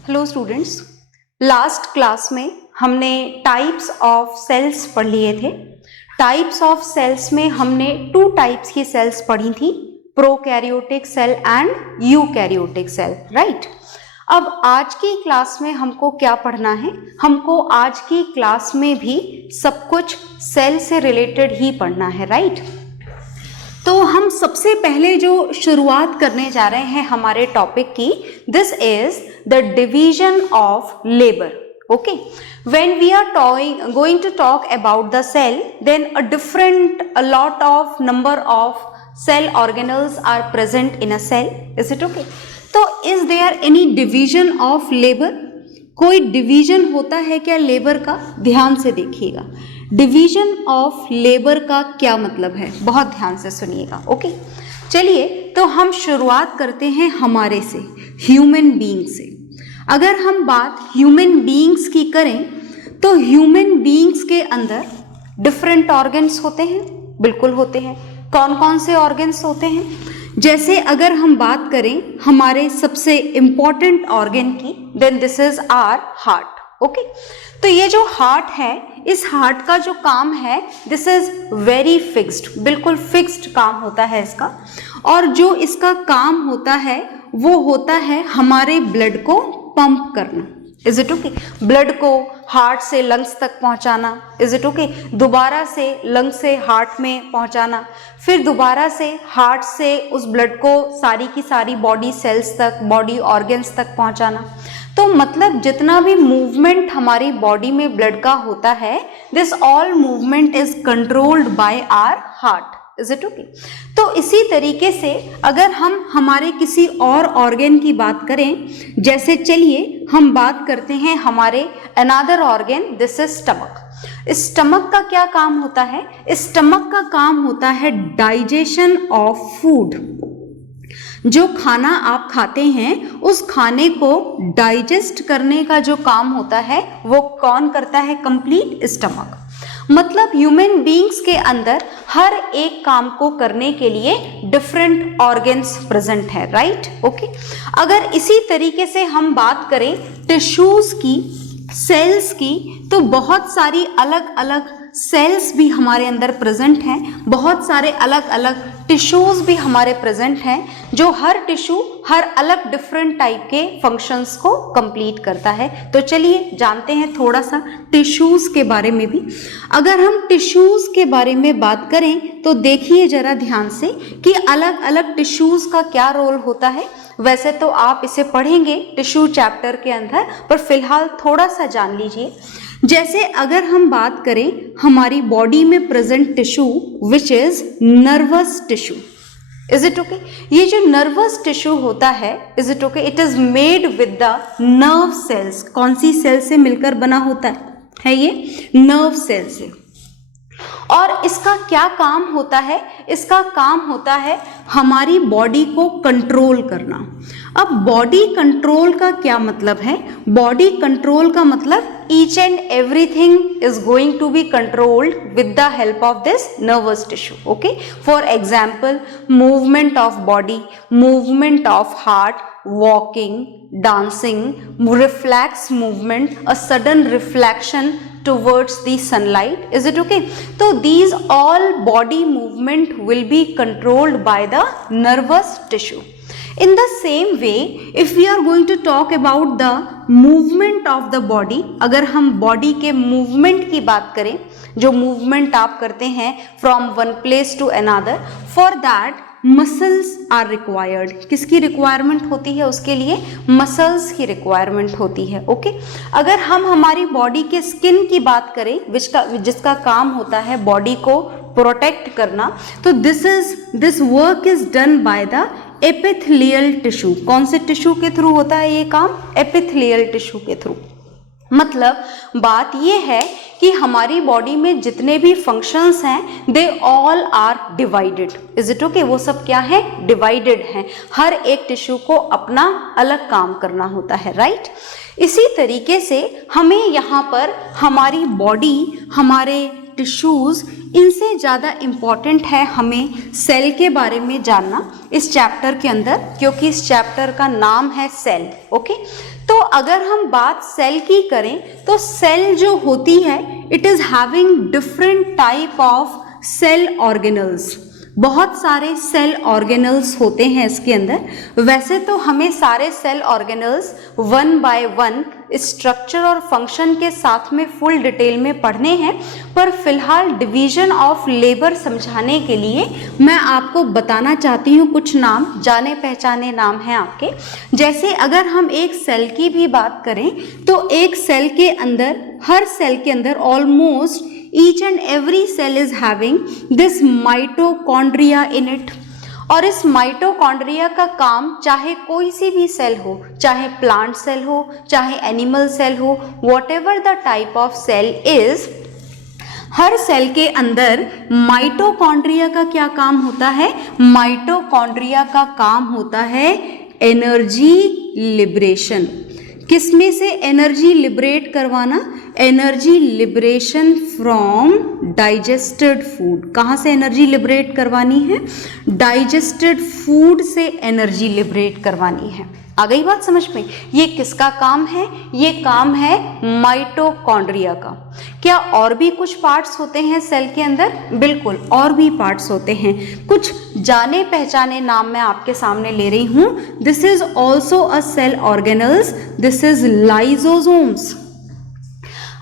Hello students, last class में हमने types of sales पढ़ लिए थे। टाइप्स ऑफ सेल्स में हमने 2 टाइप्स की सेल्स पढ़ी थी, prokaryotic cell and eukaryotic cell, right. अब आज की क्लास में हमको क्या पढ़ना है? हमको आज की क्लास में भी सब कुछ सेल से रिलेटेड ही पढ़ना है, राइट। तो हम सबसे पहले जो शुरुआत करने जा रहे हैं हमारे टॉपिक की, this is the division of labour. Okay, when we are going to talk about the cell, then a lot of number of cell organelles are present in a cell. Is it okay? तो is there any division of labor? कोई division होता है क्या labour का? ध्यान से देखिएगा, division of labour का क्या मतलब है, बहुत ध्यान से सुनिएगा। ओके, चलिए तो हम शुरुआत करते हैं हमारे से, ह्यूमन बीइंग से। अगर हम बात ह्यूमन बीइंग्स की करें तो ह्यूमन बीइंग्स के अंदर डिफरेंट ऑर्गन्स होते हैं, बिल्कुल होते हैं। कौन कौन से ऑर्गन्स होते हैं? जैसे अगर हम बात करें हमारे सबसे इंपॉर्टेंट ऑर्गन की, then this is our heart. Okay, तो ये जो हार्ट है, इस हार्ट का जो काम है, दिस इज वेरी फिक्स्ड, बिल्कुल फिक्स्ड काम होता है इसका। और जो इसका काम होता है वो होता है हमारे ब्लड को पंप करना। Is it okay? ब्लड को हार्ट से लंग्स तक पहुंचाना। Is it okay? दोबारा से लंग से हार्ट में पहुंचाना, फिर दोबारा से हार्ट से उस ब्लड को सारी की सारी बॉडी सेल्स तक, बॉडी ऑर्गन्स तक पहुंचाना। तो मतलब जितना भी मूवमेंट हमारी बॉडी में ब्लड का होता है, this all movement is controlled by our heart. Is it okay? तो इसी तरीके से अगर हम हमारे किसी और ऑर्गन की बात करें, जैसे चलिए हम बात करते हैं हमारे another organ, this is stomach. इस स्टमक का क्या काम होता है? इस स्टमक का काम होता है डाइजेशन ऑफ फूड। जो खाना आप खाते हैं उस खाने को डाइजेस्ट करने का जो काम होता है वो कौन करता है? Complete stomach. मतलब ह्यूमन बीइंग्स के अंदर हर एक काम को करने के लिए डिफरेंट ऑर्गन्स प्रेजेंट है, राइट। ओके, अगर इसी तरीके से हम बात करें टिश्यूज की, सेल्स की, तो बहुत सारी अलग अलग सेल्स भी हमारे अंदर प्रेजेंट हैं, बहुत सारे अलग अलग टिश्यूज भी हमारे प्रेजेंट हैं, जो हर टिश्यू हर अलग डिफरेंट टाइप के फंक्शंस को कंप्लीट करता है। तो चलिए जानते हैं थोड़ा सा टिश्यूज के बारे में भी। अगर हम टिश्यूज के बारे में बात करें तो देखिए जरा ध्यान से कि अलग अलग टिश्यूज का क्या रोल होता है। वैसे तो आप इसे पढ़ेंगे टिश्यू चैप्टर के अंदर, पर फिलहाल थोड़ा सा जान लीजिए। जैसे अगर हम बात करें हमारी बॉडी में present tissue which is nervous tissue. Is it okay? ये जो नर्वस टिश्यू होता है, is it okay, it is made with the nerve cells. कौन सी सेल से मिलकर बना होता है ये? नर्व सेल से। और इसका क्या काम होता है? इसका काम होता है हमारी बॉडी को कंट्रोल करना। अब बॉडी कंट्रोल का क्या मतलब है? बॉडी कंट्रोल का मतलब each and everything is going to be controlled with the help of this nervous tissue. Okay, for example, movement of body, movement of heart, walking, dancing, reflex movement, a sudden reflection towards the sunlight. Is it okay? So these all body movement will be controlled by the nervous tissue. In the same way, if we are going to talk about the movement of the body, अगर हम body के movement की बात करें, जो movement आप करते हैं from one place to another, for that muscles are required. किसकी रिक्वायरमेंट होती है? उसके लिए मसल्स की रिक्वायरमेंट होती है। ओके, अगर हम हमारी बॉडी के स्किन की बात करें, जिसका काम होता है बॉडी को प्रोटेक्ट करना, तो this work is done by the epithelial tissue. कौन से टिश्यू के थ्रू होता है ये काम? एपिथेलियल टिश्यू के थ्रू। मतलब बात ये है कि हमारी बॉडी में जितने भी फंक्शंस हैं, they all are divided. Is it okay? वो सब क्या है? डिवाइडेड हैं। हर एक टिश्यू को अपना अलग काम करना होता है, राइट। इसी तरीके से हमें यहाँ पर हमारी बॉडी, हमारे टिश्यूज, इनसे ज़्यादा इम्पॉर्टेंट है हमें सेल के बारे में जानना इस चैप्टर के अंदर, क्योंकि इस चैप्टर का नाम है सेल। ओके, तो अगर हम बात सेल की करें तो सेल जो होती है it is having different type of cell organelles. बहुत सारे सेल ऑर्गेनल्स होते हैं इसके अंदर। वैसे तो हमें सारे cell organelles one by one structure और फंक्शन के साथ में फुल डिटेल में पढ़ने हैं, पर फिलहाल डिवीजन ऑफ लेबर समझाने के लिए मैं आपको बताना चाहती हूँ कुछ नाम, जाने पहचाने नाम हैं आपके। जैसे अगर हम एक सेल की भी बात करें तो एक सेल के अंदर, हर सेल के अंदर almost each and every cell is having this mitochondria in it। और इस माइटोकॉन्ड्रिया का काम चाहे कोई सी भी सेल हो, चाहे प्लांट सेल हो, चाहे एनिमल सेल हो, whatever the type of cell is, हर सेल के अंदर माइटोकॉन्ड्रिया का क्या काम होता है? माइटोकॉन्ड्रिया का काम होता है एनर्जी लिबरेशन। किस में से एनर्जी लिबरेट करवाना? Energy liberation from digested food. कहाँ से एनर्जी लिबरेट करवानी है? डाइजेस्टेड फूड से एनर्जी लिबरेट करवानी है। आ गई बात समझ में? ये किसका काम है? ये काम है माइटोकॉन्ड्रिया का। क्या और भी कुछ पार्ट्स होते हैं सेल के अंदर? बिल्कुल, और भी पार्ट्स होते हैं। कुछ जाने पहचाने नाम मैं आपके सामने ले रही हूं। This is also a cell organelles, this is lysosomes.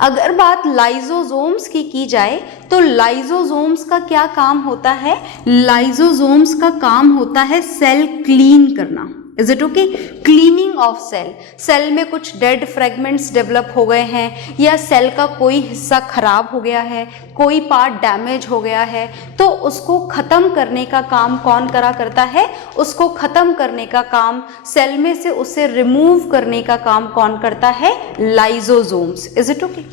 अगर बात लाइजोसोम्स की जाए तो लाइजोसोम्स का क्या काम होता है? लाइजोसोम्स का काम होता है सेल क्लीन करना। Is it okay? Cleaning of cell. Cell में कुछ डेड फ्रेगमेंट्स डेवलप हो गए हैं या सेल का कोई हिस्सा खराब हो गया है, कोई पार्ट डैमेज हो गया है, तो उसको खत्म करने का काम कौन करा करता है? उसको खत्म करने का काम, सेल में से उसे रिमूव करने का काम कौन करता है? Lysosomes. Is it okay?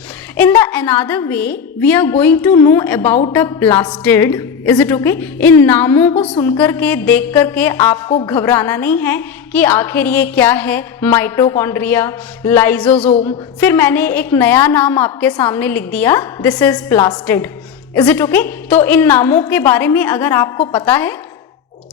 In the another way we are going to know about a plastid. Is it okay? इन नामों को सुनकर के, देख करके आपको घबराना नहीं है कि आखिर ये क्या है। माइटोकॉन्ड्रिया, लाइजोसोम, फिर मैंने एक नया नाम आपके सामने लिख दिया, this is plastid. Is it okay? तो इन नामों के बारे में अगर आपको पता है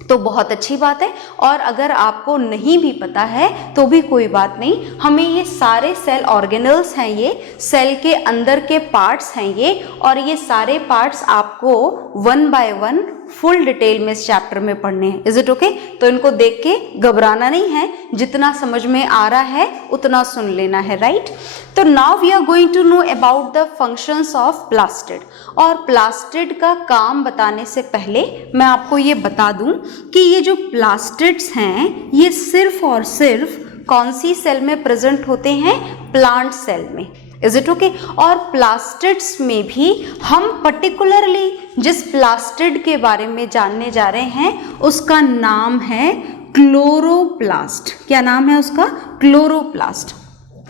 तो बहुत अच्छी बात है, और अगर आपको नहीं भी पता है तो भी कोई बात नहीं। हमें ये सारे सेल ऑर्गेनल्स हैं, ये सेल के अंदर के पार्ट्स हैं ये, और ये सारे पार्ट्स आपको one by one full detail में इस चैप्टर में पढ़ने हैं। Is it okay? तो इनको देख के घबराना नहीं है, जितना समझ में आ रहा है उतना सुन लेना है, राइट? तो now we are going to know about the functions of plastid. और प्लास्टिड का काम बताने से पहले मैं आपको ये बता दूं कि ये जो प्लास्टिड्स हैं ये सिर्फ और सिर्फ कौन सी सेल में प्रेजेंट होते हैं? प्लांट सेल में। Is it okay? और प्लास्टिड्स में भी हम पर्टिकुलरली जिस प्लास्टिड के बारे में जानने जा रहे हैं उसका नाम है क्लोरोप्लास्ट। क्या नाम है उसका? Chloroplast.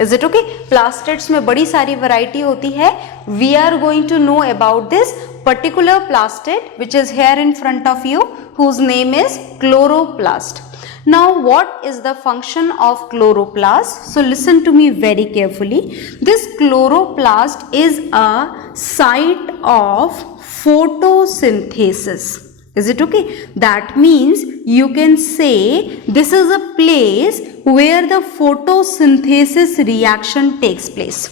Is it okay? Plastids में बड़ी सारी वैरायटी होती है। We are going to know about this particular plastid which is here in front of you, whose name is chloroplast. Now what is the function of chloroplast? So listen to me very carefully. This chloroplast is a site of photosynthesis. Is it okay? That means you can say this is a place where the photosynthesis reaction takes place.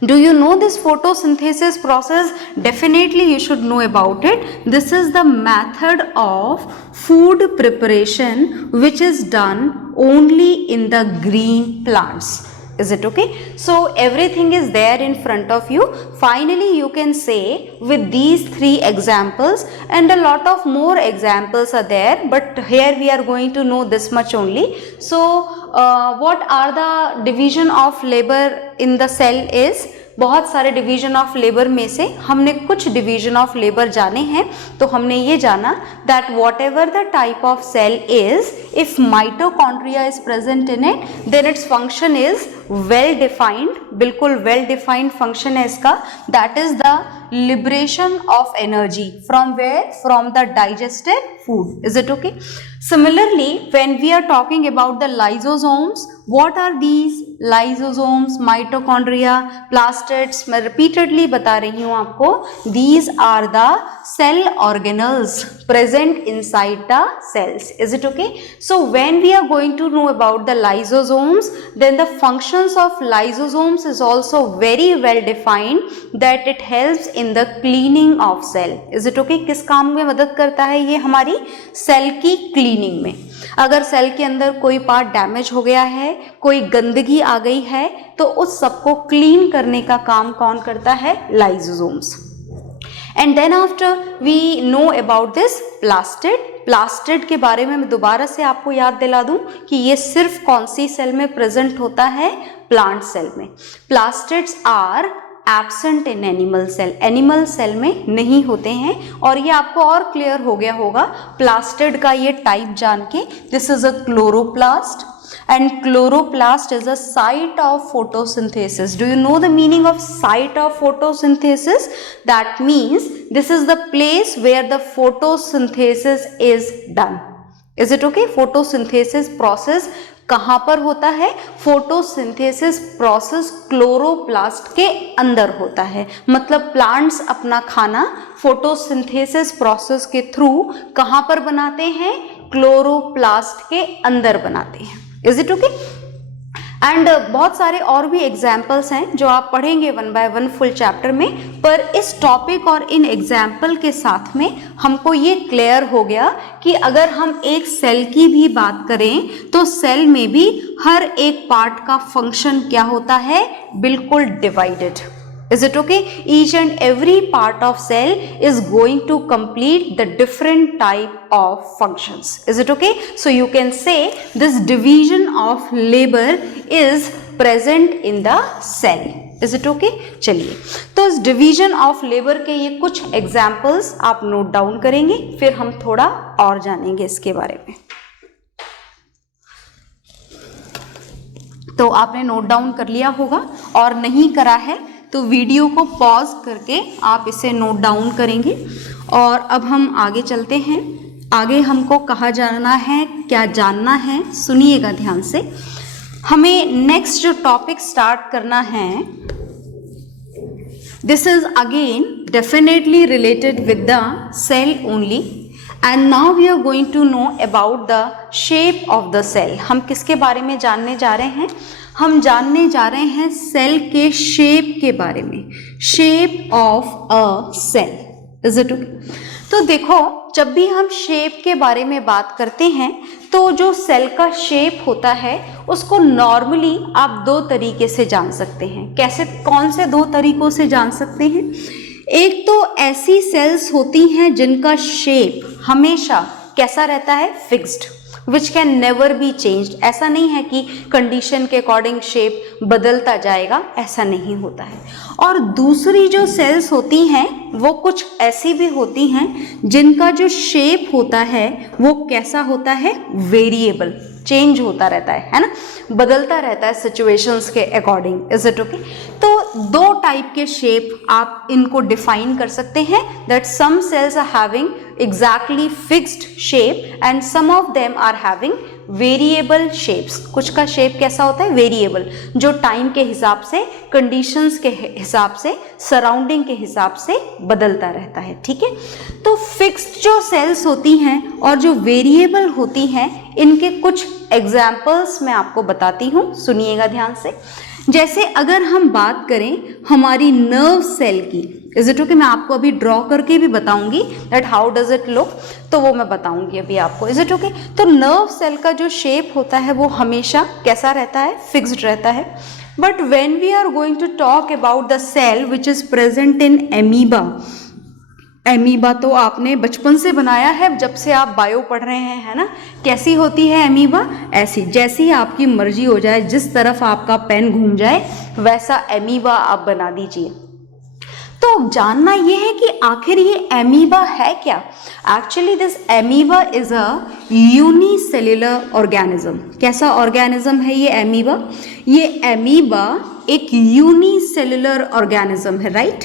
Do you know this photosynthesis process? Definitely you should know about it. This is the method of food preparation which is done only in the green plants. Is it okay? So everything is there in front of you. Finally you can say with these three examples, and a lot of more examples are there, but here we are going to know this much only. So what are the division of labor in the cell is? बहुत सारे division of labour में से हमने कुछ division of labour जाने हैं। तो हमने ये जाना that whatever the type of cell is, if mitochondria is present in it, then its function is well defined, बिल्कुल वेल डिफाइंड फंक्शन है इसका, that is the liberation of energy from where, from the digested food. Is it okay? Similarly, when we are talking about the lysosomes, what are these? Lysosomes, mitochondria, plastids, मैं repeatedly बता रही हूँ आपको, these are the cell organelles present inside the cells. Is it okay? So when we are going to know about the lysosomes, then the functions of lysosomes is also very well defined, that it helps in the cleaning of cell. Is it okay? किस काम में मदद करता है ये हमारी cell की cleaning में। अगर सेल के अंदर कोई पार्ट डैमेज हो गया है, कोई गंदगी आ गई है, तो उस सबको क्लीन करने का काम कौन करता है? Lysosomes. And then after we know about this plastid. Plastid के बारे में मैं दोबारा से आपको याद दिला दूं कि ये सिर्फ कौन सी सेल में प्रेजेंट होता है? प्लांट सेल में। Plastids are absent in animal cell, animal cell में नहीं होते हैं। और ये आपको और क्लियर हो गया होगा प्लास्टिड का ये टाइप जान के। This is a chloroplast and chloroplast is a site of photosynthesis. Do you know the meaning of site of photosynthesis? That means this is the place where the photosynthesis is done. Is it okay? Photosynthesis process कहाँ पर होता है? Photosynthesis process chloroplast के अंदर होता है। मतलब plants अपना खाना फोटोसिंथेसिस प्रोसेस के थ्रू कहाँ पर बनाते हैं? क्लोरोप्लास्ट के अंदर बनाते हैं। Is it okay? एंड बहुत सारे और भी एग्जाम्पल्स हैं जो आप पढ़ेंगे one by one full chapter में, पर इस टॉपिक और इन एग्जाम्पल के साथ में हमको ये क्लियर हो गया कि अगर हम एक सेल की भी बात करें तो सेल में भी हर एक पार्ट का फंक्शन क्या होता है? बिल्कुल divided. Is it okay? Each and every part of cell is going to complete the different type of functions. Is it okay? So you can say this division of labor is present in the cell. Is it okay? चलिए, तो इस division of labor के ये कुछ examples आप note down करेंगे, फिर हम थोड़ा और जानेंगे इसके बारे में। तो आपने नोट डाउन कर लिया होगा, और नहीं करा है तो वीडियो को पॉज करके आप इसे नोट डाउन करेंगे। और अब हम आगे चलते हैं। आगे हमको कहाँ जाना है, क्या जानना है, सुनिएगा ध्यान से। हमें नेक्स्ट जो टॉपिक स्टार्ट करना है, this is again definitely related with the cell only. And now we are going to know about the shape of the cell. हम किसके बारे में जानने जा रहे हैं? हम जानने जा रहे हैं सेल के शेप के बारे में, shape of a cell. Is it okay? तो देखो, जब भी हम शेप के बारे में बात करते हैं तो जो सेल का शेप होता है उसको नॉर्मली आप दो तरीके से जान सकते हैं। कैसे, कौन से दो तरीकों से जान सकते हैं? एक तो ऐसी सेल्स होती हैं जिनका शेप हमेशा कैसा रहता है? Fixed, which can never be changed. ऐसा नहीं है कि कंडीशन के अकॉर्डिंग शेप बदलता जाएगा, ऐसा नहीं होता है। और दूसरी जो सेल्स होती हैं वो कुछ ऐसी भी होती हैं जिनका जो शेप होता है वो कैसा होता है? वेरिएबल, चेंज होता रहता है ना, बदलता रहता है सिचुएशंस के अकॉर्डिंग। Is it okay? तो दो टाइप के शेप आप इनको डिफाइन कर सकते हैं, that some cells are having exactly fixed shape and some of them are having variable shapes. कुछ का शेप कैसा होता है? वेरिएबल, जो टाइम के हिसाब से, कंडीशंस के हिसाब से, सराउंडिंग के हिसाब से बदलता रहता है। ठीक है? तो फिक्स्ड जो सेल्स होती हैं और जो वेरिएबल होती हैं, इनके कुछ एग्जाम्पल्स मैं आपको बताती हूँ, सुनिएगा ध्यान से। जैसे अगर हम बात करें हमारी नर्व सेल की, इज इट ओके? मैं आपको अभी ड्रॉ करके भी बताऊंगी that how does it look, तो वो मैं बताऊंगी अभी आपको। Is it okay? तो नर्व सेल का जो शेप होता है वो हमेशा कैसा रहता है? फिक्स्ड रहता है। But when we are going to talk about the cell which is present in amoeba, amoeba तो आपने बचपन से बनाया है, जब से आप बायो पढ़ रहे हैं, है ना? कैसी होती है एमीबा? ऐसी, जैसी आपकी मर्जी हो जाए, जिस तरफ आपका पेन घूम जाए वैसा एमीबा आप बना दीजिए। तो जानना ये है कि आखिर ये एमीबा है क्या। Actually this amoeba is a unicellular organism. कैसा ऑर्गेनिज्म है ये एमीबा? ये एमीबा एक यूनिसेल्युलर ऑर्गेनिज्म है, राइट।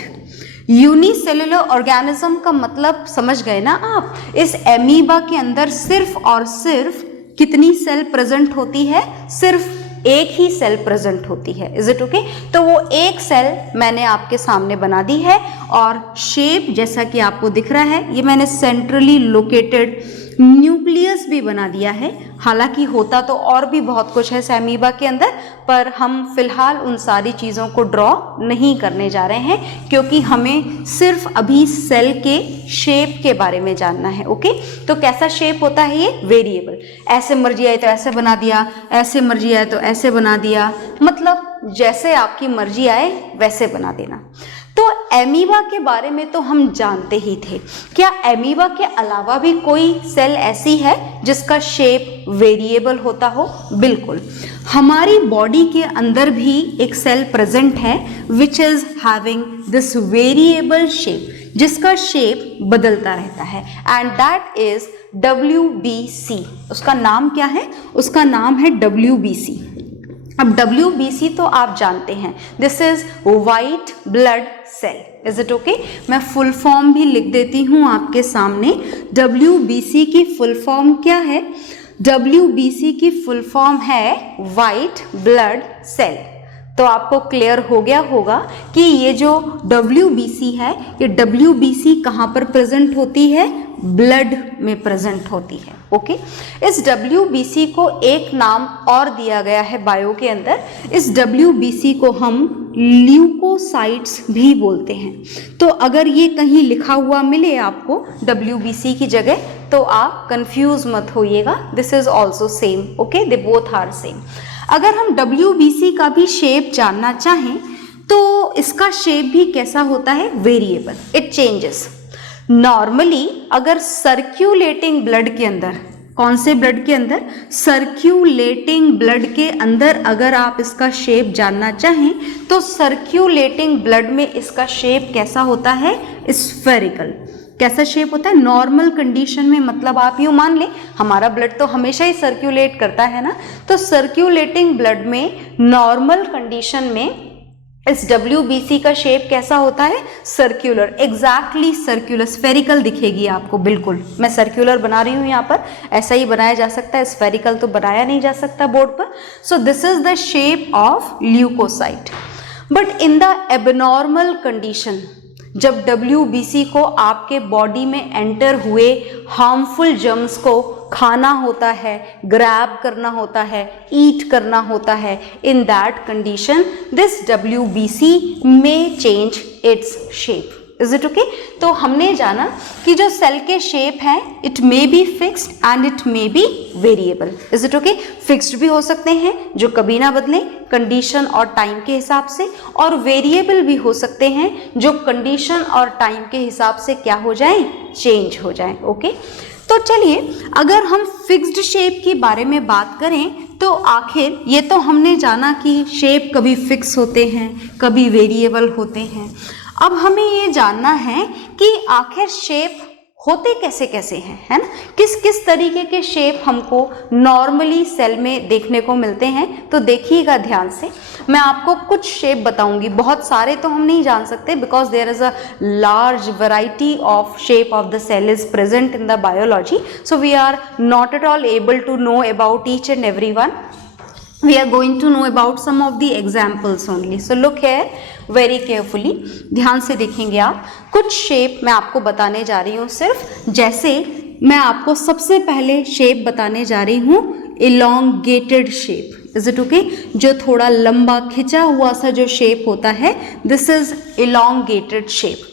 यूनिसेल्युलर ऑर्गेनिज्म का मतलब समझ गए ना आप। इस एमीबा के अंदर सिर्फ और सिर्फ कितनी सेल प्रेजेंट होती है? सिर्फ एक ही सेल प्रेजेंट होती है। Is it okay? तो वो एक सेल मैंने आपके सामने बना दी है और शेप जैसा कि आपको दिख रहा है, ये मैंने सेंट्रली लोकेटेड न्यूक्लियस भी बना दिया है। हालांकि होता तो और भी बहुत कुछ है एमीबा के अंदर, पर हम फिलहाल उन सारी चीज़ों को ड्रॉ नहीं करने जा रहे हैं क्योंकि हमें सिर्फ अभी सेल के शेप के बारे में जानना है। ओके, तो कैसा शेप होता है ये? वेरिएबल। ऐसे मर्जी आए तो ऐसे बना दिया, ऐसे मर्जी आए तो ऐसे बना दिया, मतलब जैसे आपकी मर्जी आए वैसे बना देना। तो एमीबा के बारे में तो हम जानते ही थे। क्या एमीबा के अलावा भी कोई सेल ऐसी है जिसका शेप वेरिएबल होता हो? बिल्कुल। हमारी बॉडी के अंदर भी एक सेल प्रेजेंट है which is having this variable shape, जिसका शेप बदलता रहता है, एंड दैट इज WBC। उसका नाम क्या है? उसका नाम है WBC। अब WBC तो आप जानते हैं, this is white blood cell. Is it okay? मैं फुल फॉर्म भी लिख देती हूं आपके सामने। WBC की फुल फॉर्म क्या है? WBC की फुल फॉर्म है व्हाइट ब्लड सेल। तो आपको क्लियर हो गया होगा कि ये जो WBC है, ये WBC कहाँ पर प्रेजेंट होती है? ब्लड में प्रेजेंट होती है। ओके, इस WBC को एक नाम और दिया गया है बायो के अंदर। इस WBC को हम ल्यूकोसाइट्स भी बोलते हैं। तो अगर ये कहीं लिखा हुआ मिले आपको WBC की जगह, तो आप कंफ्यूज मत होइएगा, this is also same. Okay, they both are same. अगर हम WBC का भी शेप जानना चाहें तो इसका शेप भी कैसा होता है? Variable, it changes. नॉर्मली अगर सर्क्यूलेटिंग ब्लड के अंदर, कौन से ब्लड के अंदर? सर्क्यूलेटिंग ब्लड के अंदर अगर आप इसका शेप जानना चाहें तो सर्क्यूलेटिंग ब्लड में इसका शेप कैसा होता है? स्फेरिकल। कैसा शेप होता है? नॉर्मल कंडीशन में, मतलब आप यूँ मान लें हमारा ब्लड तो हमेशा ही सर्क्यूलेट करता है ना, तो सर्क्यूलेटिंग ब्लड में नॉर्मल कंडीशन में इस WBC का शेप कैसा होता है? सर्क्यूलर, एग्जैक्टली सर्क्यूलर, स्फेरिकल दिखेगी आपको। बिल्कुल, मैं सर्क्यूलर बना रही हूँ यहाँ पर, ऐसा ही बनाया जा सकता है, स्फेरिकल तो बनाया नहीं जा सकता बोर्ड पर। So this is the shape of leucocyte. But in the abnormal condition, जब WBC को आपके बॉडी में एंटर हुए हार्मफुल जर्म्स को खाना होता है, ग्रैब करना होता है, ईट करना होता है, in that condition this WBC में change its shape. Is it okay? तो हमने जाना कि जो सेल के शेप हैं it may be fixed and it may be variable. Is it okay? Fixed भी हो सकते हैं जो कभी ना बदलें कंडीशन और टाइम के हिसाब से, और वेरिएबल भी हो सकते हैं जो कंडीशन और टाइम के हिसाब से क्या हो जाएं? चेंज हो जाएं। ओके, तो चलिए अगर हम फिक्स्ड शेप के बारे में बात करें तो आखिर ये तो हमने जाना कि शेप कभी फिक्स होते हैं, कभी वेरिएबल होते हैं। अब हमें ये जानना है कि आखिर शेप होते कैसे कैसे हैं, है ना? किस किस तरीके के शेप हमको नॉर्मली सेल में देखने को मिलते हैं। तो देखिएगा ध्यान से, मैं आपको कुछ शेप बताऊंगी, बहुत सारे तो हम नहीं जान सकते because there is a large variety of shape of the cell is present in the biology, so we are not at all able to know about each and every one. We are going to know about some of the examples only. So look here very carefully. ध्यान से देखेंगे आप. कुछ shape मैं आपको बताने जा रही हूँ सिर्फ. जैसे मैं आपको सबसे पहले शेप बताने जा रही हूँ elongated shape. Is it okay? जो थोड़ा लंबा खिंचा हुआ सा जो शेप होता है, this is elongated shape.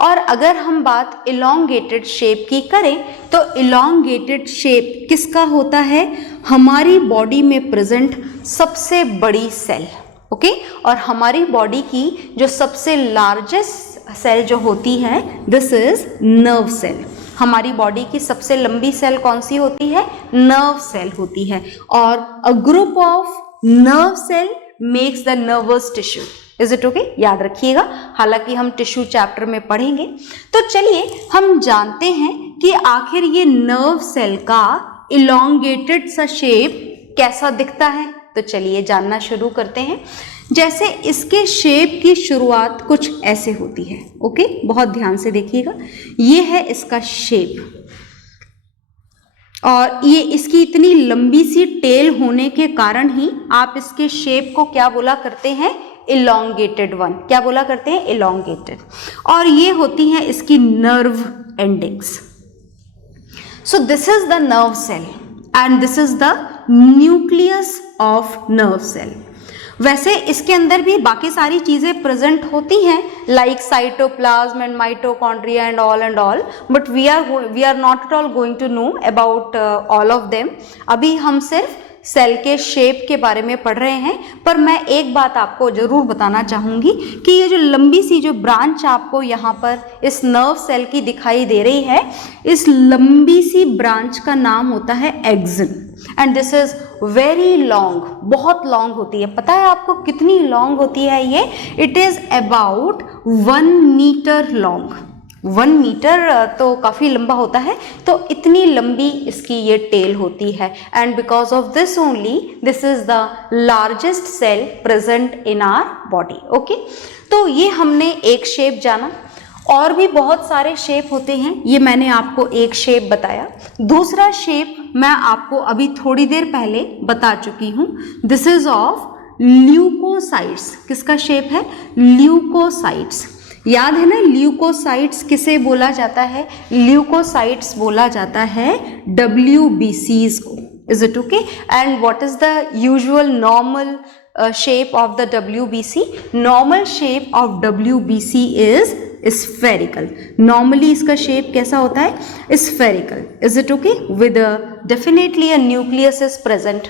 और अगर हम बात elongated शेप की करें तो elongated शेप किसका होता है? हमारी बॉडी में प्रेजेंट सबसे बड़ी सेल. ओके, और हमारी बॉडी की जो सबसे लार्जेस्ट सेल जो होती है दिस इज नर्व सेल. हमारी बॉडी की सबसे लंबी सेल कौन सी होती है? नर्व सेल होती है. और a group of nerve cell makes the nervous tissue. Is it okay? याद रखिएगा, हालांकि हम टिश्यू चैप्टर में पढ़ेंगे। तो चलिए हम जानते हैं कि आखिर ये नर्व सेल का इलोंगेटेड सा शेप कैसा दिखता है। तो चलिए जानना शुरू करते हैं। जैसे इसके शेप की शुरुआत कुछ ऐसे होती है। ओके, बहुत ध्यान से देखिएगा, ये है इसका शेप, और ये इसकी इतनी लंबी सी टेल होने के कारण ही आप इसके शेप को क्या बोला करते हैं? Elongated one. क्या बोला करते हैं? इलोंगेटेड। और ये होती हैं इसकी nerve endings. So this is the nerve cell and this is the nucleus of nerve cell. वैसे इसके अंदर भी बाकी सारी चीजें प्रेजेंट होती हैं, like cytoplasm and mitochondria and all, but we are not at all going to know about all of them. अभी हम सिर्फ सेल के शेप के बारे में पढ़ रहे हैं। पर मैं एक बात आपको जरूर बताना चाहूंगी कि ये जो लंबी सी जो ब्रांच आपको यहाँ पर इस नर्व सेल की दिखाई दे रही है, इस लंबी सी ब्रांच का नाम होता है action, and this is very long, बहुत लॉन्ग होती है। पता है आपको कितनी लॉन्ग होती है ये? It is about 1 metre long. 1 metre तो काफ़ी लंबा होता है, तो इतनी लंबी इसकी ये टेल होती है। And because of this only this is the largest cell present in our body. Okay, तो ये हमने एक शेप जाना, और भी बहुत सारे शेप होते हैं, ये मैंने आपको एक शेप बताया। दूसरा शेप मैं आपको अभी थोड़ी देर पहले बता चुकी हूँ, दिस इज ऑफ ल्यूकोसाइट्स। किसका शेप है? ल्यूकोसाइट्स। याद है ना, ल्यूकोसाइट्स किसे बोला जाता है? ल्यूकोसाइट्स बोला जाता है WBCs को। Is it okay? And what is the usual normal shape of the WBC? Normal shape of WBC is spherical. Normally इसका shape कैसा होता है? Spherical. Is it okay? With a definitely a nucleus is present.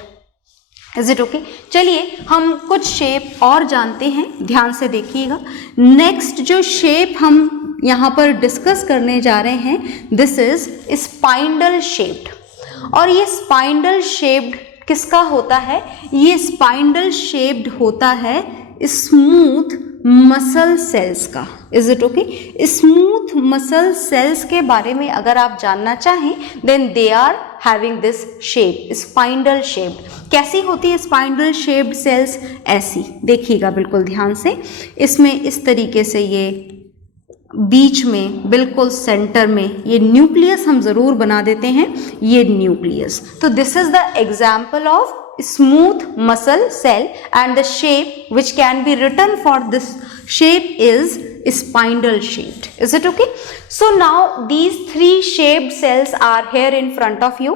Is it okay? चलिए हम कुछ shape और जानते हैं, ध्यान से देखिएगा। नेक्स्ट जो शेप हम यहाँ पर डिस्कस करने जा रहे हैं, दिस इज स्पाइंडल शेप्ड। और ये स्पाइंडल शेप्ड किसका होता है? ये स्पाइंडल शेप्ड होता है स्मूथ मसल सेल्स का। Is it okay? Smooth muscle cells के बारे में अगर आप जानना चाहें, then they are having this shape, spindle shaped. कैसी होती है स्पाइंडल शेप्ड सेल्स? ऐसी, देखिएगा बिल्कुल ध्यान से। इसमें इस तरीके से ये बीच में बिल्कुल सेंटर में ये न्यूक्लियस हम जरूर बना देते हैं, ये न्यूक्लियस। तो this is the example of smooth muscle cell, and the shape which can be written for this shape is spindle shaped. Is it okay? So now these 3 shaped cells are here in front of you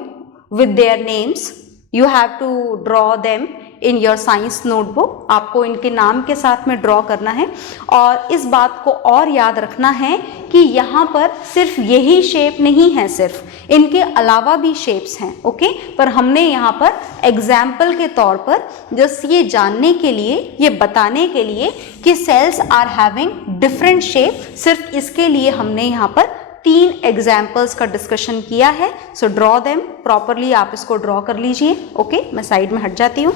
with their names. You have to draw them in your science notebook. आपको इनके नाम के साथ में draw करना है, और इस बात को और याद रखना है कि यहाँ पर सिर्फ यही शेप नहीं है, सिर्फ इनके अलावा भी शेप्स हैं। ओके, पर हमने यहाँ पर एग्जाम्पल के तौर पर जस्ट ये जानने के लिए, ये बताने के लिए कि cells are having different shape, सिर्फ इसके लिए हमने यहाँ पर 3 एग्जाम्पल्स का डिस्कशन किया है। सो ड्रॉ देम प्रॉपरली, आप इसको ड्रॉ कर लीजिए। ओके, मैं साइड में हट जाती हूँ।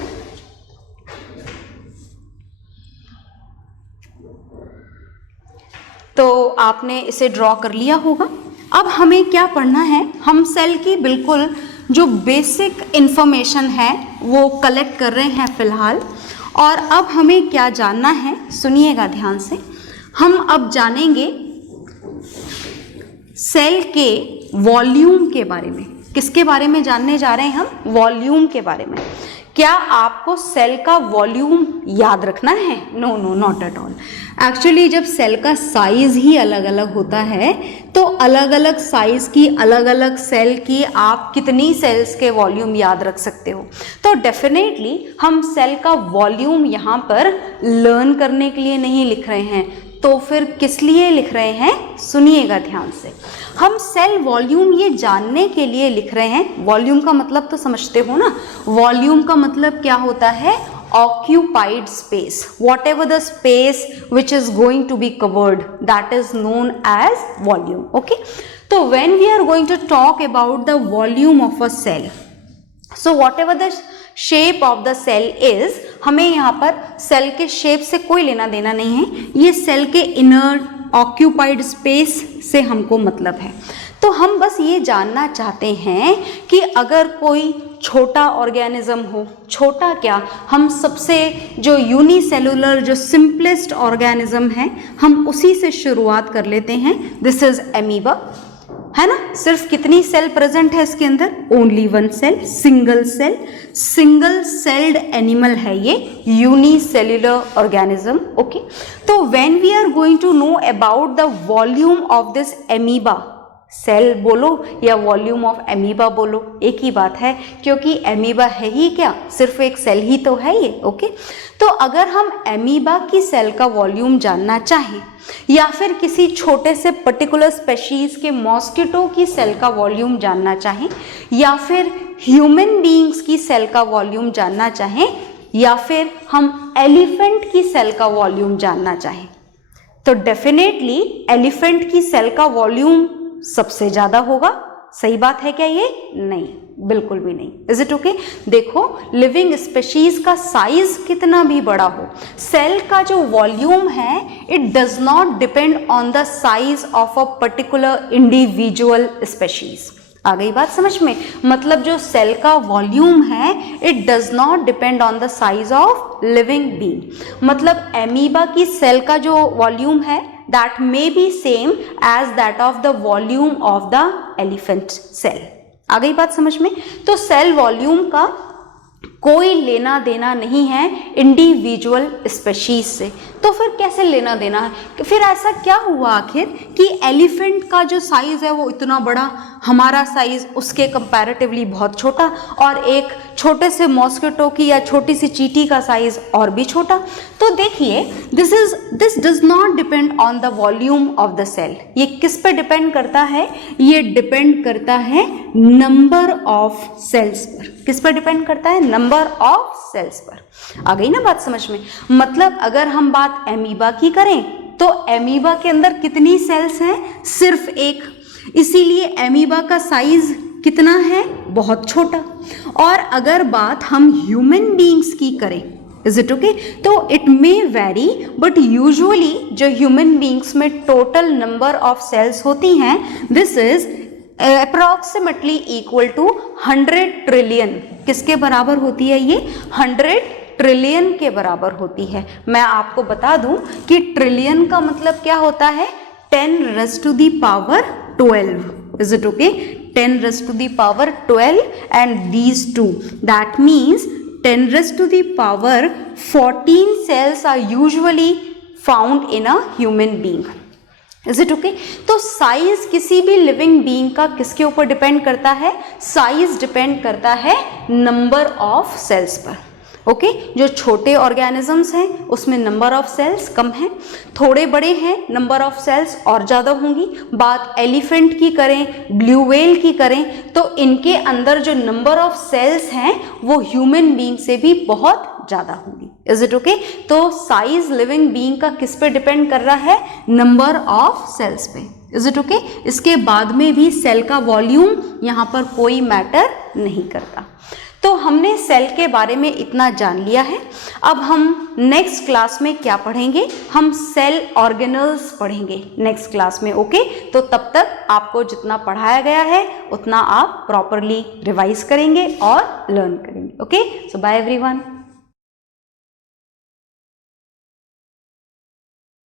तो आपने इसे ड्रॉ कर लिया होगा। अब हमें क्या पढ़ना है? हम सेल की बिल्कुल जो बेसिक इंफॉर्मेशन है वो कलेक्ट कर रहे हैं फिलहाल, और अब हमें क्या जानना है, सुनिएगा ध्यान से। हम अब जानेंगे सेल के वॉल्यूम के बारे में। किसके बारे में जानने जा रहे हैं हम? वॉल्यूम के बारे में। क्या आपको सेल का वॉल्यूम याद रखना है? No no, not at all. Actually जब सेल का साइज ही अलग अलग होता है, तो अलग अलग साइज की अलग अलग सेल की आप कितनी सेल्स के वॉल्यूम याद रख सकते हो? तो डेफिनेटली हम सेल का वॉल्यूम यहाँ पर लर्न करने के लिए नहीं लिख रहे हैं, तो फिर किस लिए लिख रहे हैं? सुनिएगा ध्यान से। हम सेल वॉल्यूम ये जानने के लिए लिख रहे हैं। वॉल्यूम का मतलब तो समझते हो ना? वॉल्यूम का मतलब क्या होता है? occupied space. Whatever the space which is going to be covered, that is known as volume. Okay, so when we are going to talk about the volume of a cell, so whatever the shape of the cell is, हमें यहाँ पर cell के shape से कोई लेना देना नहीं है, ये सेल के इनर ऑक्यूपाइड स्पेस से हमको मतलब है। तो हम बस ये जानना चाहते हैं कि अगर कोई छोटा ऑर्गेनिज्म हो, छोटा क्या, हम सबसे जो यूनिसेलुलर जो सिंपलेस्ट ऑर्गेनिज्म है हम उसी से शुरुआत कर लेते हैं। दिस इज एमीबा, है ना। सिर्फ कितनी सेल प्रेजेंट है इसके अंदर? Only one cell, single cell, single celled animal है ये, यूनिसेल्युलर ऑर्गेनिज्म। ओके, तो when we are going to know about the volume of this amoeba, cell बोलो या वॉल्यूम ऑफ एमीबा बोलो, एक ही बात है, क्योंकि एमीबा है ही क्या, सिर्फ एक सेल ही तो है ये। ओके, तो अगर हम एमीबा की सेल का वॉल्यूम जानना चाहें या फिर किसी छोटे से पर्टिकुलर स्पेशीज के मॉस्किटो की सेल का वॉल्यूम जानना चाहें, या फिर ह्यूमन बीइंग्स की सेल का वॉल्यूम जानना चाहें, या फिर हम एलिफेंट की सेल का वॉल्यूम जानना चाहें, तो डेफिनेटली एलिफेंट की सेल का वॉल्यूम सबसे ज्यादा होगा। सही बात है क्या ये? नहीं, बिल्कुल भी नहीं। Is it okay? देखो, लिविंग स्पेशीज का साइज कितना भी बड़ा हो, सेल का जो वॉल्यूम है it does not depend on the size of a particular individual species. आ गई बात समझ में? मतलब जो सेल का वॉल्यूम है it does not depend on the size of living being. मतलब एमीबा की सेल का जो वॉल्यूम है that may be same as that of the volume of the elephant cell। आ गई बात समझ में? तो सेल वॉल्यूम का कोई लेना देना नहीं है इंडिविजुअल स्पेशीज से। तो फिर कैसे लेना देना है? फिर ऐसा क्या हुआ आखिर कि एलिफेंट का जो साइज है वो इतना बड़ा, हमारा साइज उसके कंपैरेटिवली बहुत छोटा, और एक छोटे से मॉस्किटो की या छोटी सी चींटी का साइज और भी छोटा। तो देखिए, this does not depend on the volume of the cell. ये किस पे डिपेंड करता है? ये डिपेंड करता है नंबर ऑफ सेल्स पर। किस पर डिपेंड करता है? नंबर ऑफ सेल्स पर। आ गई ना बात समझ में? मतलब अगर हम बात एमीबा की करें तो एमीबा के अंदर कितनी सेल्स हैं? सिर्फ एक, इसीलिए एमीबा का साइज कितना है? बहुत छोटा। और अगर बात हम ह्यूमन बीइंग्स की करें, इज इट ओके, तो it may vary, but usually जो ह्यूमन बीइंग्स में टोटल नंबर ऑफ सेल्स होती हैं this is approximately equal to 100 trillion. किसके बराबर होती है ये? 100 ट्रिलियन के बराबर होती है। मैं आपको बता दूं कि ट्रिलियन का मतलब क्या होता है? 10 raised to the power 12। Is it okay? 10 raised to the power 12 and these two, that means 10 raised to the power 14 cells are usually found in a human being। Is it okay? तो size किसी भी living being का किसके ऊपर depend करता है? Size depend करता है नंबर ऑफ सेल्स पर। ओके, जो छोटे ऑर्गेनिजम्स हैं उसमें नंबर ऑफ सेल्स कम है, थोड़े बड़े हैं नंबर ऑफ सेल्स और ज़्यादा होंगी। बात एलिफेंट की करें, ब्लू व्हेल की करें, तो इनके अंदर जो नंबर ऑफ सेल्स हैं वो ह्यूमन बीइंग से भी बहुत ज़्यादा होंगी। Is it okay? तो साइज लिविंग बीइंग का किस पे डिपेंड कर रहा है? नंबर ऑफ सेल्स पे। Is it okay? इसके बाद में भी सेल का वॉल्यूम यहाँ पर कोई मैटर नहीं करता। तो हमने सेल के बारे में इतना जान लिया है। अब हम नेक्स्ट क्लास में क्या पढ़ेंगे? हम सेल ऑर्गेनल्स पढ़ेंगे नेक्स्ट क्लास में। ओके, तो तब तक आपको जितना पढ़ाया गया है उतना आप प्रॉपरली रिवाइज करेंगे और लर्न करेंगे। ओके, सो बाय एवरीवन।